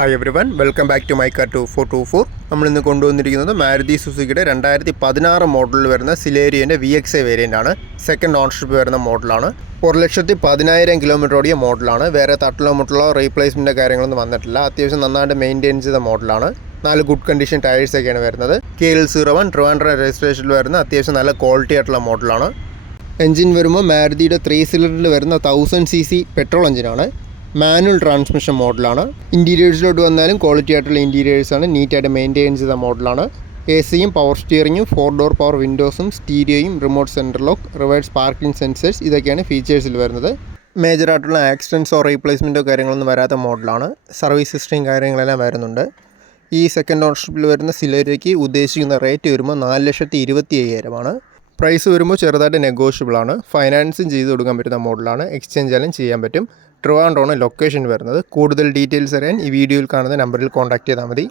Hi everyone, welcome back to my car 2424. നമ്മളിന്ന് കൊണ്ടുവന്നിരിക്കുന്നത് മാരുതി സുസുക്കിയുടെ 2016 മോഡലിൽ വരുന്ന സിലേരിയൻ്റെ VXI വേരിയൻ്റ് ആണ്. സെക്കൻഡ് ഓണർഷിപ്പ് വരുന്ന മോഡലാണ്. 1,10,000 കിലോമീറ്റർ ഓടിയ മോഡലാണ്. വേറെ തട്ടിലോ മുട്ടിലോ റീപ്ലേസ്മെൻറ്റ് കാര്യങ്ങളൊന്നും വന്നിട്ടില്ല. അത്യാവശ്യം നന്നായിട്ട് മെയിൻറ്റെയിൻ ചെയ്ത മോഡലാണ്. 4 ഗുഡ് കണ്ടീഷൻ ടയേഴ്സൊക്കെയാണ് വരുന്നത്. KL01 ട്രിവാൻഡ്രം രജിസ്ട്രേഷനിൽ വരുന്ന അത്യാവശ്യം നല്ല ക്വാളിറ്റി ആയിട്ടുള്ള മോഡലാണ്. എൻജിൻ വരുമ്പോൾ മാരുതിയുടെ 3 സിലിണ്ടറിൽ വരുന്ന 1000cc പെട്രോൾ എഞ്ചിനാണ്. മാനുവൽ ട്രാൻസ്മിഷൻ മോഡലാണ്. ഇൻറ്റീരിയേഴ്സിലോട്ട് വന്നാലും ക്വാളിറ്റി ആയിട്ടുള്ള ഇൻറ്റീരിയേഴ്സാണ്. നീറ്റായിട്ട് മെയിൻറ്റെയിൻ ചെയ്ത മോഡലാണ്. AC-യും പവർ സ്റ്റിയറിങ്ങും 4 ഡോർ പവർ വിൻഡോസും സ്റ്റീരിയോയും remote centre lock reverse parking sensors ഇതൊക്കെയാണ് ഫീച്ചേഴ്സിൽ വരുന്നത്. മേജറായിട്ടുള്ള ആക്സിഡൻസോ റീപ്ലേസ്മെൻറ്റോ കാര്യങ്ങളൊന്നും വരാത്ത മോഡലാണ്. സർവീസ് ഹിസ്റ്ററിയും കാര്യങ്ങളെല്ലാം വരുന്നുണ്ട്. ഈ സെക്കൻഡ് ഓണർഷിപ്പിൽ വരുന്ന സിലേരിയയ്ക്ക് ഉദ്ദേശിക്കുന്ന റേറ്റ് വരുമ്പോൾ 4,25,000 പ്രൈസ് വരുമ്പോൾ ചെറുതായിട്ട് നെഗോഷ്യബിളാണ്. ഫൈനാൻസും ചെയ്ത് കൊടുക്കാൻ പറ്റുന്ന മോഡലാണ്. എക്സ്ചേഞ്ചാലും ചെയ്യാൻ പറ്റും. ട്രിവാൻഡ്രമാണ് ലൊക്കേഷൻ വരുന്നത്. കൂടുതൽ ഡീറ്റെയിൽസ് അറിയാൻ ഈ വീഡിയോയിൽ കാണുന്ന നമ്പറിൽ കോൺടാക്ട് ചെയ്താൽ മതി.